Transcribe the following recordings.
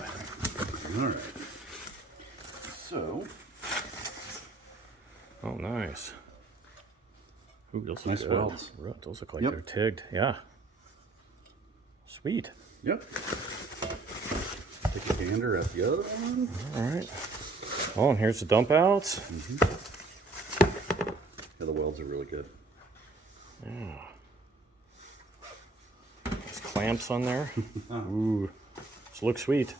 that. All right. So. Oh, nice. Ooh, those Nice look welds. Those look like they're tigged. Yeah. Sweet. Yep. Take a gander at the other one. All right. Oh, and here's the dump outs. Yeah, the welds are really good. Yeah. There's clamps on there. Ooh. These look sweet.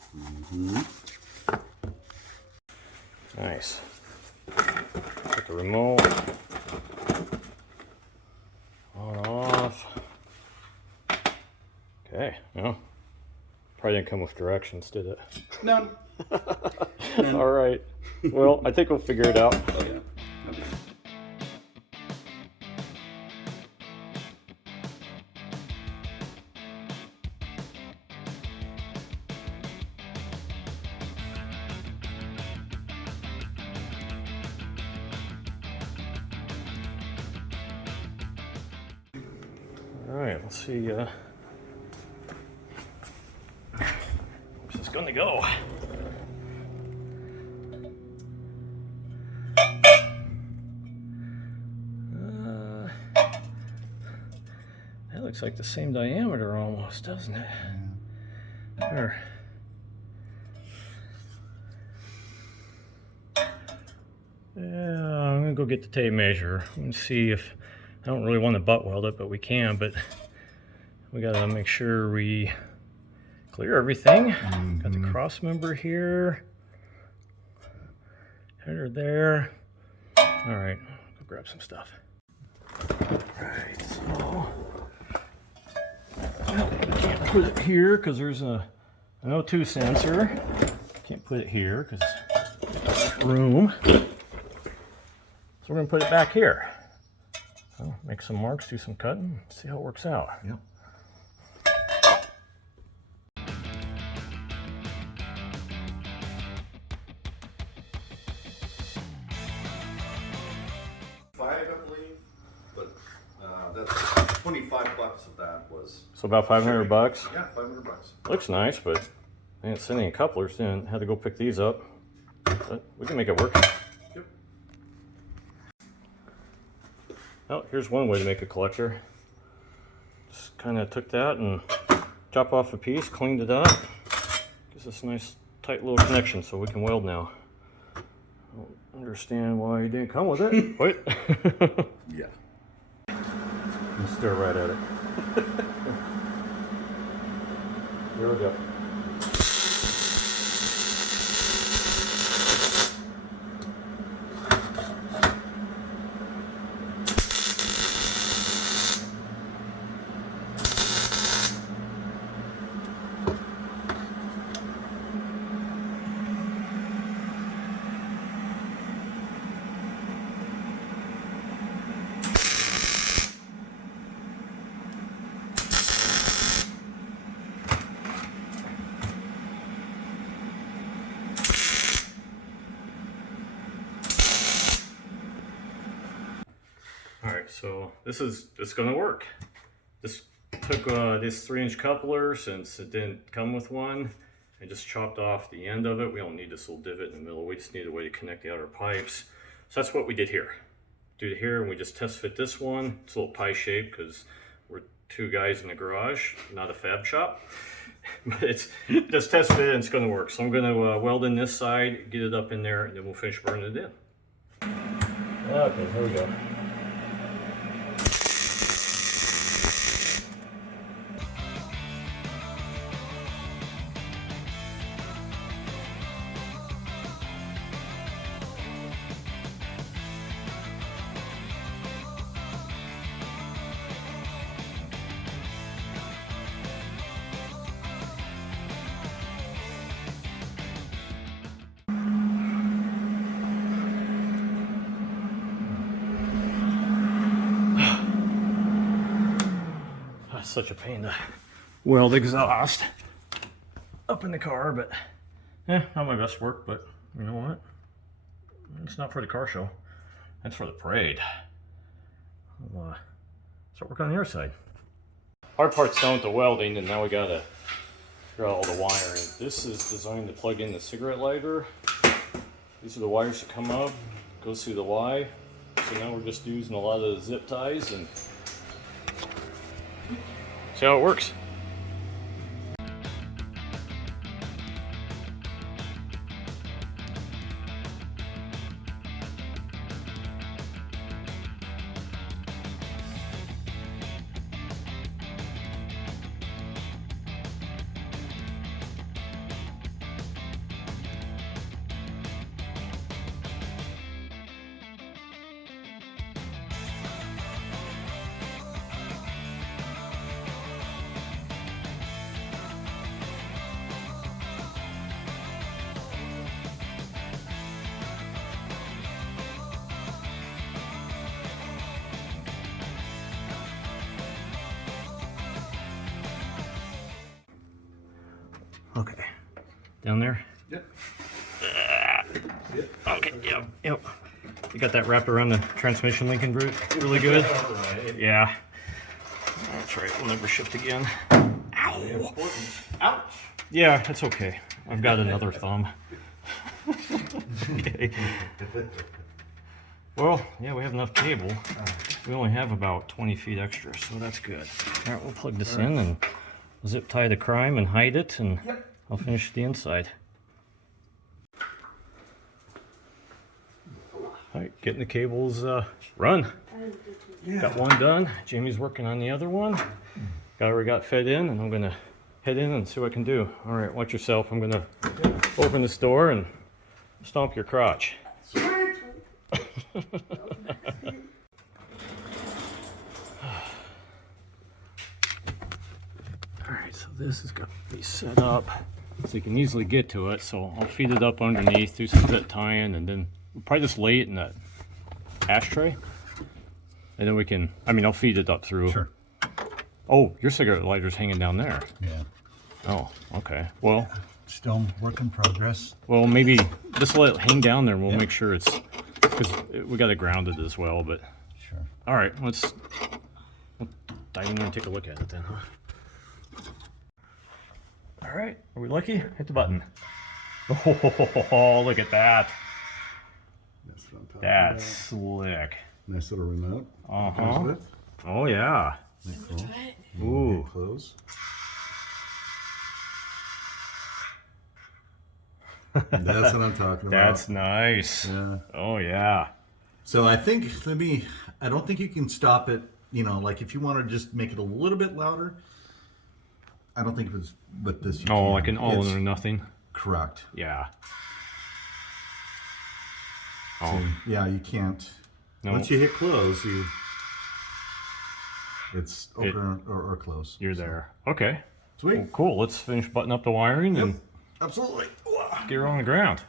Nice. Got the remote. On, off. Okay, well, probably didn't come with directions, did it? None. All right. Well, I think we'll figure it out. Oh, yeah. Okay. All right, let's see. Where's this gonna go? That looks like the same diameter almost, doesn't it? There. Yeah, I'm gonna go get the tape measure and see if, I don't really want to butt weld it, but we can, but we gotta make sure we clear everything. Got the cross member here, header there. All right, go grab some stuff. All right, so I can't put it here because there's an O2 sensor. Can't put it here because there's room. So we're gonna put it back here. So make some marks, do some cutting, see how it works out. Yep. $5, I believe, but that's $25 of that was. So about 500 bucks. Yeah, $500. Looks nice, but I ain't sending couplers in. Had to go pick these up, but we can make it work. Yep. Oh, here's one way to make a collector. Just kind of took that and chopped off a piece, cleaned it up. Gives us a nice tight little connection so we can weld now. I don't understand why it didn't come with it. Wait. Yeah. Let's stare right at it. Here we go. Alright, so it's gonna work. This took this 3-inch coupler, since it didn't come with one. I just chopped off the end of it. We don't need this little divot in the middle. We just need a way to connect the outer pipes. So that's what we did here. Do it here, and we just test fit this one. It's a little pie shaped because we're 2 guys in the garage, not a fab shop. But it's just test fit and it's gonna work. So I'm gonna weld in this side, get it up in there, and then we'll finish burning it in. Okay, here we go. Such a pain to weld exhaust up in the car, but not my best work. But you know what? It's not for the car show. That's for the parade. We'll start working on the other side. Hard part's done with the welding, and now we gotta Got all the wiring. This is designed to plug in the cigarette lighter. These are the wires that come up, goes through the Y. So now we're just using a lot of zip ties and see how it works. Okay, down there? Yep. Okay, yep. You got that wrapped around the transmission linking root really good? Right. Yeah. That's right, we'll never shift again. Ow! Ouch! Yeah, that's okay. I've got another thumb. Okay. Well, yeah, we have enough cable. We only have about 20 feet extra, so that's good. All right, we'll plug this in and zip tie the crime and hide it, and I'll finish the inside. All right, getting the cables run. Got one done. Jamie's working on the other one. We got fed in, and I'm gonna head in and see what I can do. All right, watch yourself. I'm gonna open this door and stomp your crotch. Sweet! Alright, so this has got to be set up so you can easily get to it. So I'll feed it up underneath, do some zip tying, and then we'll probably just lay it in that ashtray. And then we can, I'll feed it up through. Sure. Oh, your cigarette lighter's hanging down there. Yeah. Oh, okay. Well, Still work in progress. well, maybe just let it hang down there and we'll make sure it's, because we got it grounded as well, but. Sure. Alright, let's dive in there and take a look at it then, huh? Alright, are we lucky? Hit the button. Oh, look at that. That's what I'm talking That's slick. Nice little remote. Uh-huh. Oh, yeah. Cool. Ooh. Close. That's what I'm talking about. That's nice. Yeah. Oh, yeah. So I think, I don't think you can stop it, like if you want to just make it a little bit louder, I don't think it was with this. Oh, can. like an all It's or nothing? correct. Yeah. So, Oh, yeah, you can't. no, Once you hit close, it's open or close. you're there. Okay. Sweet. Well, cool. Let's finish buttoning up the wiring and Absolutely. get her on the ground.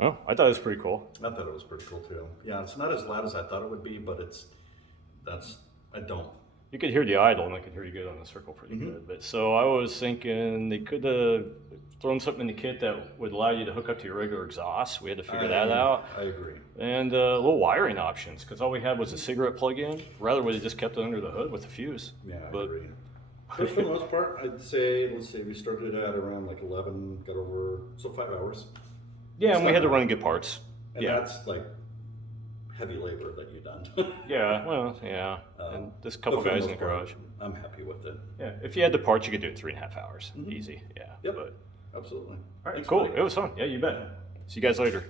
Oh, I thought it was pretty cool. I thought it was pretty cool too. Yeah, it's not as loud as I thought it would be, but I don't. You could hear the idle, and I could hear you good on the circle pretty good. But so I was thinking they could have thrown something in the kit that would allow you to hook up to your regular exhaust. We had to figure that out. I agree. And little wiring options, because all we had was a cigarette plug-in. Rather would have just kept it under the hood with a fuse. Yeah, I But agree. But for the most part, I'd say, let's say we started at around like 11, got over, so 5 hours. yeah, and we had to run and get parts. And Yeah. that's like heavy labor that you've done. Yeah, well, yeah. And just a couple But for guys in the most part, garage. I'm happy with it. Yeah, if you had the parts, you could do it in 3.5 hours. Easy, yeah. Yep. But, Absolutely. all right, Thanks, cool. buddy. It was fun. Yeah, you bet. See you guys later.